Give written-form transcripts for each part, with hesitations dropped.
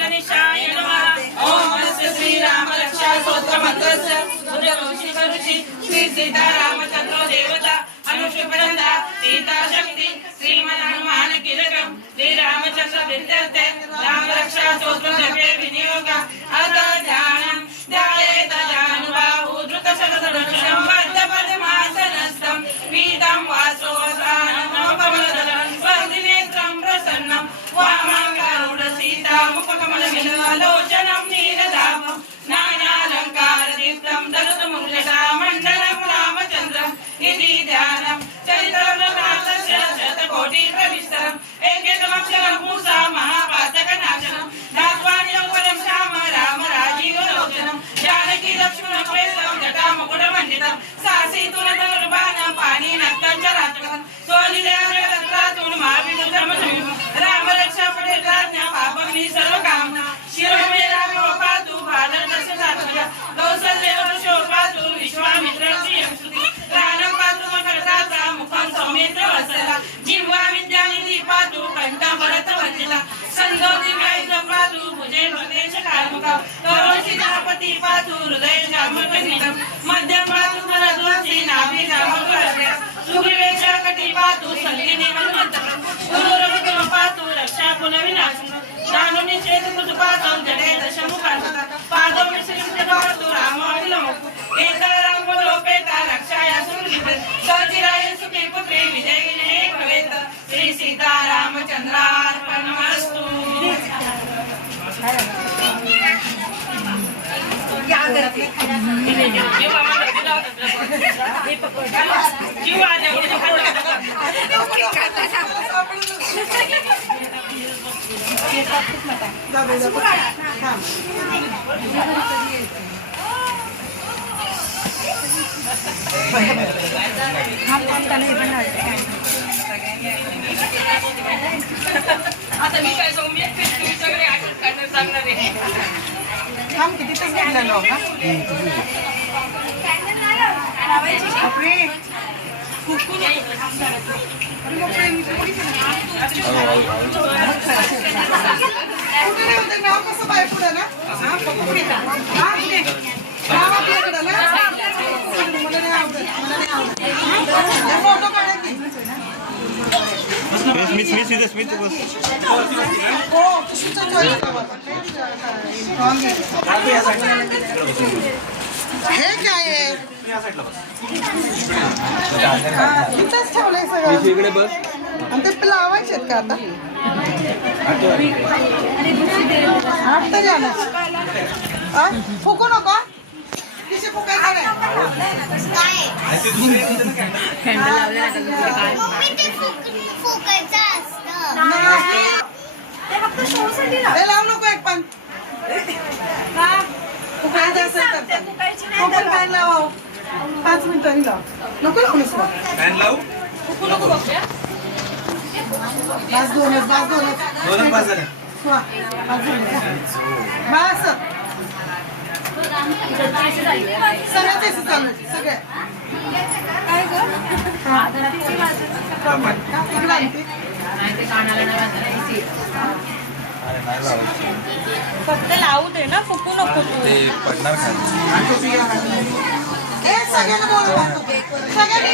गणेशाय नमः। ओम नमस्ते श्रीराम रक्षा स्तोत्र मंत्रस्य ऋषि श्री सीतारामचंद्र देवता अनुष्ठुपनंदा सीता शक्ति श्रीमन् हनुमान कीलकम श्री रामचंद्र विद्यार्थे राम रक्षा स्तोत्र जपे विनियोग अथ ध्यानं ध्यायेत जानुबाहु धृत शतधनुषं बद्ध पद्मासनस्थं पीतं वासो वस्त्राणं वर्धिनेत्रं प्रसन्नं वामाङ्गारूढ सीता मुखकमलमिललोचनं नीरदाभं नानालङ्कारदीप्तं दलतमुञ्जटामण्डलं रामचन्द्रम् इति ध्यानं चरित्रप्रभातस्य शतकोटिप्रविस्तरम् एकेकमक्षरं पूसा महापातकनाशनं दात्वान्यं वरं श्याम राम राजीवलोचनं जानकी लक्ष्मणप्रेतं जटामुकुटमण्डितं सासीतुलधनुर्बाणं पाणिनक्तं चराचरं स्वलीलारत्नातुं महाविदुधर्मसंयुगं रामरक्षा पठेत्राज्ञा पापग्नि सर्वकामना शिरोमे राघव पातु भारतस्य सात्वजा कौसल्यं शोभातु विश्वामित्रं प्रियं सुति प्राणं पातु मकरदाता मुखं सौमित्र वत्सला जिह्वा विद्यानिधि पातु कण्ठं भरतवंदिता सन्दोति गायत्रं पातु भुजे प्रदेश कार्मुकं करोषि गणपति पातु हृदय जामकनितं मध्यं पातु भरद्वासी नाभि जामकरस्य सुग्रीवेश कटि पातु संगिनी मन्मन्त्रं गुरुरविक्रम पातु रक्षा कुलविनाशिनं दानुनि चेतु पातं जडे दशमुखान्विता पादं श्रीं पातु रामाखिलमुख एतारां कुलोपेता रक्षाय सुरगिते सचिराय सुखे पुत्रे विजयिने भवेत् श्री सीतारामचन्द्रार्पणमस्तु। आता मी काय सांगू मी सगळे आठवण सांगणार आहे हम किती सांगितलेलो का नाव कसं बाय पुढे ना नाव आपल्याकडे ना मला नाही आवडत फोटो काढायची स्मित बस हो हे काय आहे इथंच ठेवलंय सगळं आणि ते लावायचे का आता आठ तर झालं फुकू नको तिचे फुकायचं नाही लावू नको एक पण फुकायचं असेल तर फॅन लावा 5 मिनिटांनी लाव नको लावू नसतो फॅन लावू बस दोनच झाले बस सगळ्याच असं चालू सगळ्या काय फक्त लावू दे ना फुकू नको ते पडणार खाली सगळ्यांना बोलवा सगळ्यांनी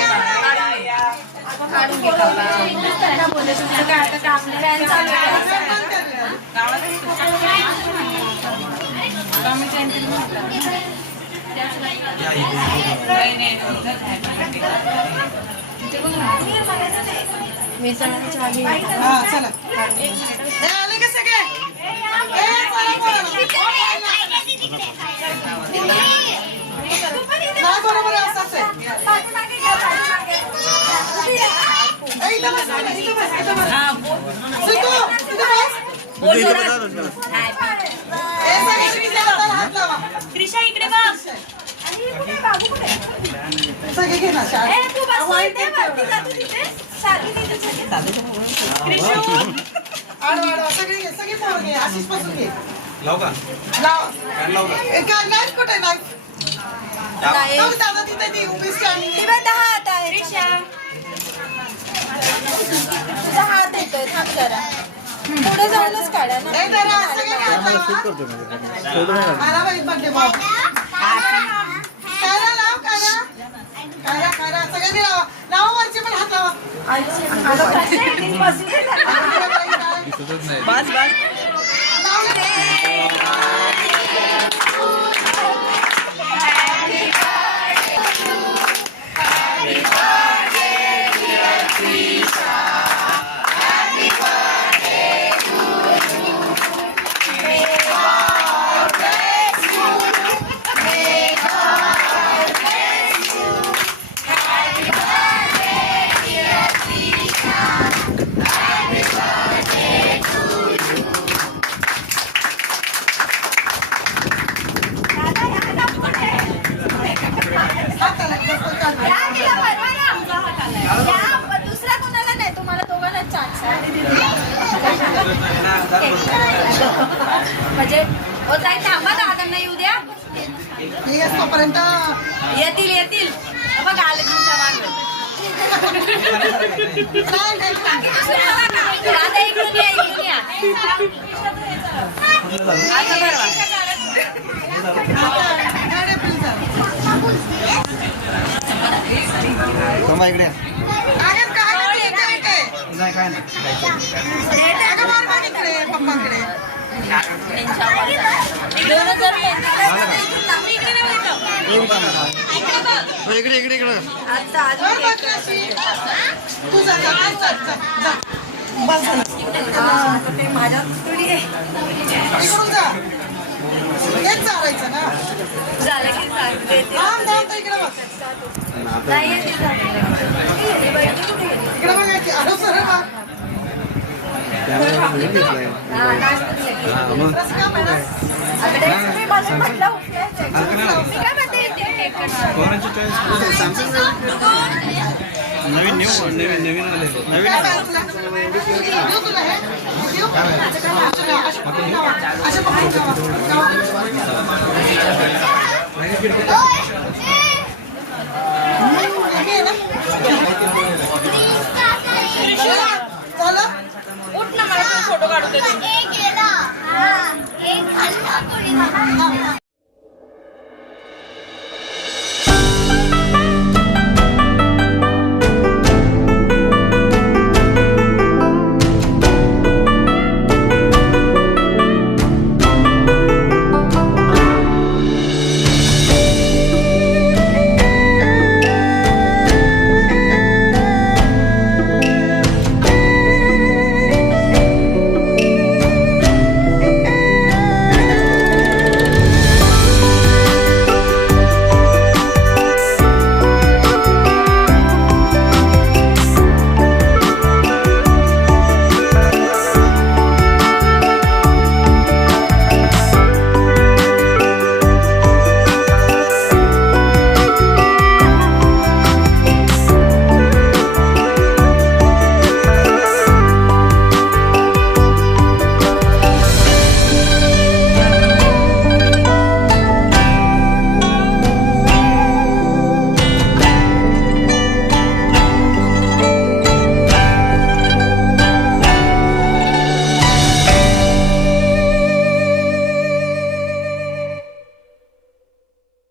चला आले का सगळे बरोबर असं क्रिशा इकडे बघ सगळे घे ना सगळी पोरं घे आशिष पासून घे लाव का लाव नाईफ कुठे नाईफ दादा तिथे ती उभी स्टँडिंग हात आहे क्रिशा तुझा हात येतोय थांब जरा पुढे जाऊनच काढा ना. नाही तर असं काय करायचं? आला बाई birthday boy. काढा, लाव, काढा. काढा, काढा. सगळ्यांनी लावा. लावा वरची पण हात लावा. अगं, कसं आहे? 3 पासून ते झालं. बस बस दुसऱ्या कोणाला नाही, तुम्हाला दोघांना चान्स म्हणजे ताई थांबा दादांना येऊ द्या. तोपर्यंत येतील येतील बघा आले तुमच्या मागे. दादा इकडून या इकडून या. आता बरं इकडे नाही काय नाही पप्पाकडे इकडे इकडे इकडे आता तू जा बस झालं माझ्या थोडी इकडून जा हेच चालायचं ना झालं की सांगते थांब थांब तर इकडे बघ नाही येते इकडे बघा की अरे सर कोणाची चॉईस नवीन न्यू नवीन नवीन आले नवीन उठ ना मला फोटो काढू दे.